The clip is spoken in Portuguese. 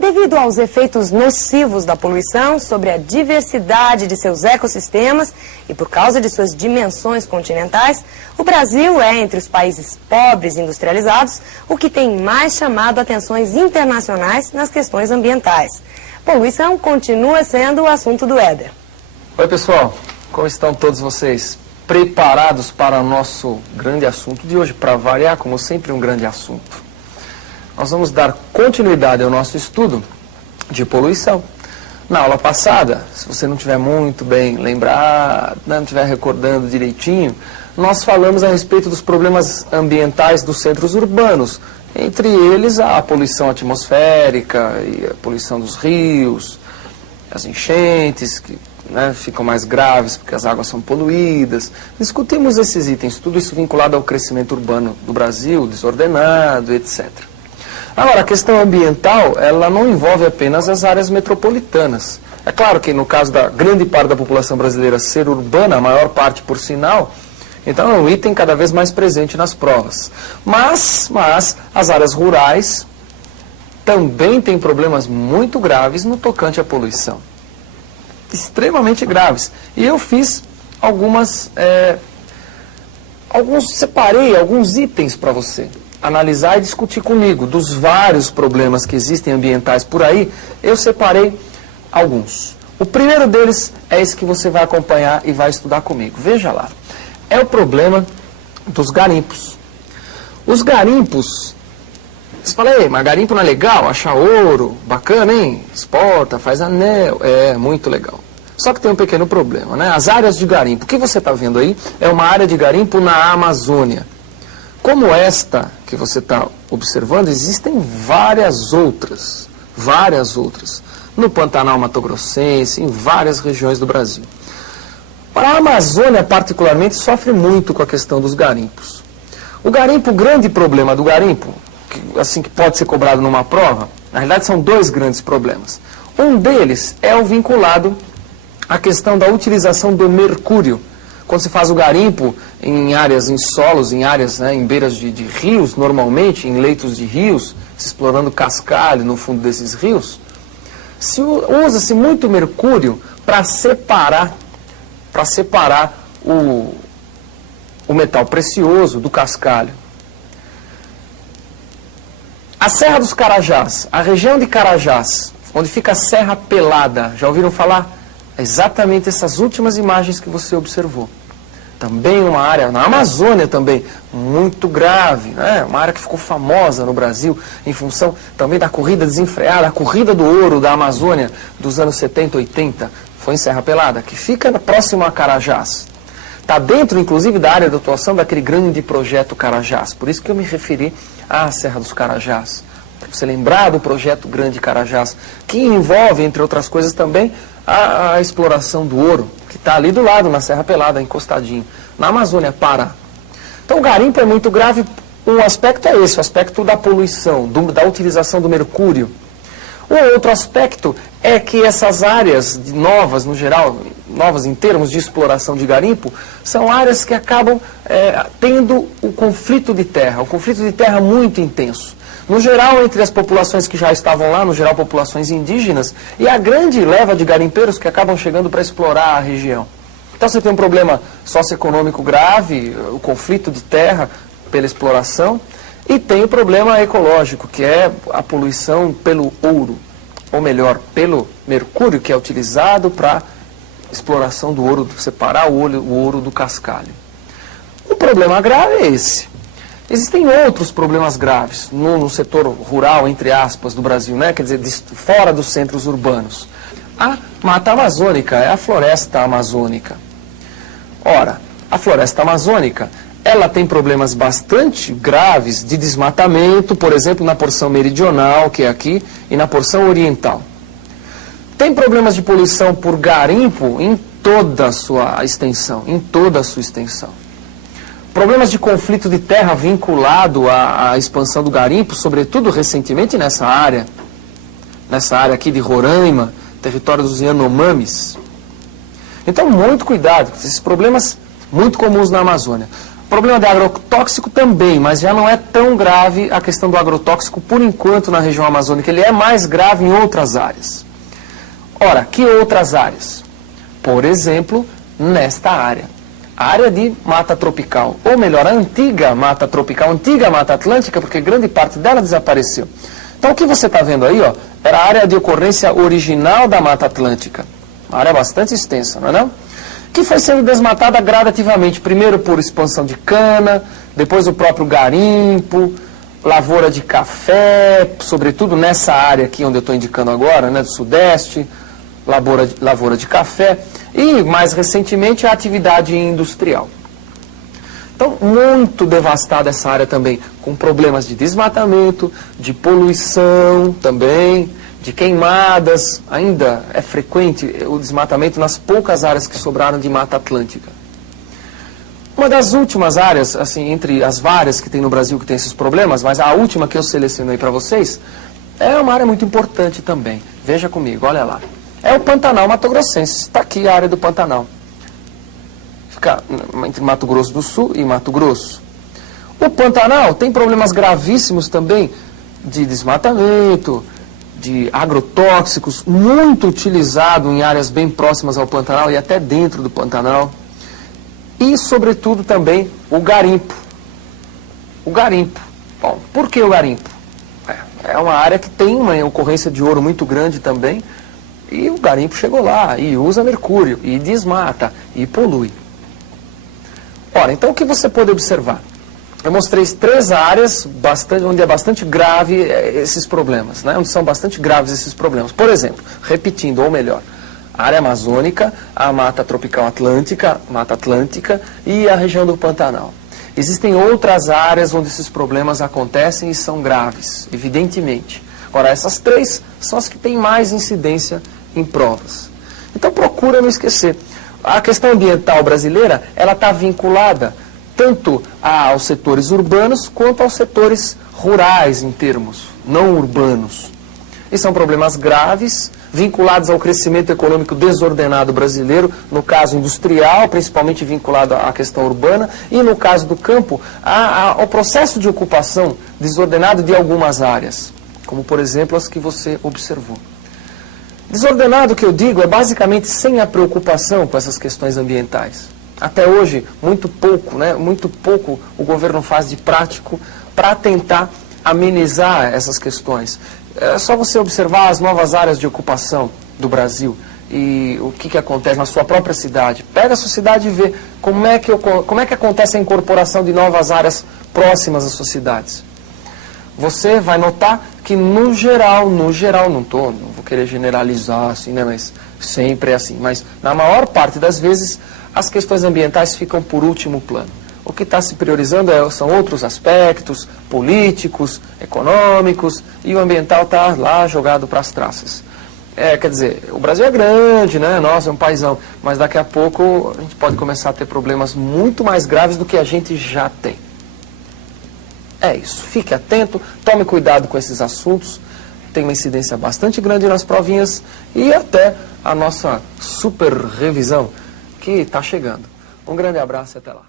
Devido aos efeitos nocivos da poluição sobre a diversidade de seus ecossistemas e por causa de suas dimensões continentais, o Brasil é, entre os países pobres e industrializados, o que tem mais chamado atenções internacionais nas questões ambientais. Poluição continua sendo o assunto do Éder. Oi, pessoal. Como estão todos vocês? Preparados para o nosso grande assunto de hoje? Para variar, como sempre, um grande assunto. Nós vamos dar continuidade ao nosso estudo de poluição. Na aula passada, se você não estiver muito bem lembrado, não estiver recordando direitinho, nós falamos a respeito dos problemas ambientais dos centros urbanos, entre eles a poluição atmosférica e a poluição dos rios, as enchentes, que ficam mais graves porque as águas são poluídas. Discutimos esses itens, tudo isso vinculado ao crescimento urbano do Brasil, desordenado, etc. Agora, a questão ambiental, ela não envolve apenas as áreas metropolitanas. É claro que no caso da grande parte da população brasileira ser urbana, a maior parte por sinal, então é um item cada vez mais presente nas provas. Mas as áreas rurais também têm problemas muito graves no tocante à poluição. Extremamente graves. E eu fiz separei alguns itens para você analisar e discutir comigo. Dos vários problemas que existem ambientais por aí, eu separei alguns. O primeiro deles é esse que você vai acompanhar e vai estudar comigo. Veja lá. É o problema dos garimpos. Os garimpos, você fala, ei, mas garimpo não é legal? Achar ouro, bacana, hein? Exporta, faz anel, é muito legal. Só que tem um pequeno problema, né? As áreas de garimpo, o que você está vendo aí é uma área de garimpo na Amazônia. Como esta que você está observando, existem várias outras, no Pantanal Mato Grossense, em várias regiões do Brasil. A Amazônia, particularmente, sofre muito com a questão dos garimpos. O garimpo, o grande problema do garimpo, que pode ser cobrado numa prova, na realidade são dois grandes problemas. Um deles é o vinculado à questão da utilização do mercúrio. Quando se faz o garimpo em áreas, em solos, em áreas, em beiras de rios, normalmente, em leitos de rios, se explorando cascalho no fundo desses rios, usa-se muito mercúrio para separar o metal precioso do cascalho. A Serra dos Carajás, a região de Carajás, onde fica a Serra Pelada, já ouviram falar? É exatamente essas últimas imagens que você observou. Também uma área, na Amazônia também, muito grave, né? Uma área que ficou famosa no Brasil em função também da corrida desenfreada, a corrida do ouro da Amazônia dos anos 70, 80, foi em Serra Pelada, que fica próximo a Carajás. Está dentro, inclusive, da área de atuação daquele grande projeto Carajás, por isso que eu me referi à Serra dos Carajás. Para você lembrar do projeto Grande Carajás, que envolve, entre outras coisas também, a exploração do ouro, que está ali do lado, na Serra Pelada, encostadinho, na Amazônia, Pará. Então o garimpo é muito grave, um aspecto é esse, o aspecto da poluição, da utilização do mercúrio. O outro aspecto é que essas áreas novas, no geral, novas em termos de exploração de garimpo, são áreas que acabam tendo o conflito de terra muito intenso. No geral, entre as populações que já estavam lá, no geral, populações indígenas, e a grande leva de garimpeiros que acabam chegando para explorar a região. Então você tem um problema socioeconômico grave, o conflito de terra pela exploração, e tem o problema ecológico, que é a poluição pelo ouro, ou melhor, pelo mercúrio, que é utilizado para exploração do ouro, separar o ouro do cascalho. O problema grave é esse. Existem outros problemas graves no setor rural, entre aspas, do Brasil, né? Quer dizer, fora dos centros urbanos. A mata amazônica é a floresta amazônica. Ora, a floresta amazônica, ela tem problemas bastante graves de desmatamento, por exemplo, na porção meridional, que é aqui, e na porção oriental. Tem problemas de poluição por garimpo em toda a sua extensão, Problemas de conflito de terra vinculado à expansão do garimpo, sobretudo recentemente nessa área aqui de Roraima, território dos Yanomamis. Então, muito cuidado, esses problemas muito comuns na Amazônia. Problema de agrotóxico também, mas já não é tão grave a questão do agrotóxico por enquanto na região amazônica. Ele é mais grave em outras áreas. Ora, que outras áreas? Por exemplo, nesta área. A área de mata tropical, ou melhor, a antiga mata tropical, antiga mata atlântica, porque grande parte dela desapareceu. Então o que você está vendo aí, ó, era a área de ocorrência original da mata atlântica. Uma área bastante extensa, não é não? Que foi sendo desmatada gradativamente, primeiro por expansão de cana, depois o próprio garimpo, lavoura de café, sobretudo nessa área aqui onde eu estou indicando agora, né, do sudeste, lavoura de café, e mais recentemente a atividade industrial. Então, muito devastada essa área também, com problemas de desmatamento, de poluição também, de queimadas. Ainda é frequente o desmatamento nas poucas áreas que sobraram de mata atlântica. Uma das últimas áreas, assim, entre as várias que tem no Brasil que tem esses problemas, mas a última que eu selecionei para vocês, é uma área muito importante também. Veja comigo, olha lá. É o Pantanal Mato-Grossense. Está aqui a área do Pantanal. Fica entre Mato Grosso do Sul e Mato Grosso. O Pantanal tem problemas gravíssimos também de desmatamento, de agrotóxicos, muito utilizado em áreas bem próximas ao Pantanal e até dentro do Pantanal. E, sobretudo, também o garimpo. O garimpo. Bom, por que o garimpo? É uma área que tem uma ocorrência de ouro muito grande também, e o garimpo chegou lá, e usa mercúrio, e desmata, e polui. Ora, então o que você pode observar? Eu mostrei 3 áreas onde é bastante grave esses problemas, né? Onde são bastante graves esses problemas. Por exemplo, repetindo, ou melhor, a área amazônica, a mata tropical atlântica, mata atlântica e a região do Pantanal. Existem outras áreas onde esses problemas acontecem e são graves, evidentemente. Ora, essas 3 são as que têm mais incidência em provas. Então procura não esquecer. A questão ambiental brasileira, ela está vinculada tanto aos setores urbanos quanto aos setores rurais em termos não urbanos. E são problemas graves, vinculados ao crescimento econômico desordenado brasileiro, no caso industrial, principalmente vinculado à questão urbana, e no caso do campo, ao processo de ocupação desordenado de algumas áreas, como por exemplo as que você observou. Desordenado, que eu digo, é basicamente sem a preocupação com essas questões ambientais. Até hoje, muito pouco o governo faz de prático para tentar amenizar essas questões. É só você observar as novas áreas de ocupação do Brasil e o que acontece na sua própria cidade. Pega a sua cidade e vê como é que acontece a incorporação de novas áreas próximas às suas cidades. Você vai notar que no geral, não vou querer generalizar assim, né, mas sempre é assim, mas na maior parte das vezes as questões ambientais ficam por último plano. O que está se priorizando são outros aspectos políticos, econômicos, e o ambiental está lá jogado para as traças. Quer dizer, o Brasil é grande, né? Nossa, é um paizão, mas daqui a pouco a gente pode começar a ter problemas muito mais graves do que a gente já tem. É isso, fique atento, tome cuidado com esses assuntos, tem uma incidência bastante grande nas provinhas e até a nossa super revisão que está chegando. Um grande abraço e até lá.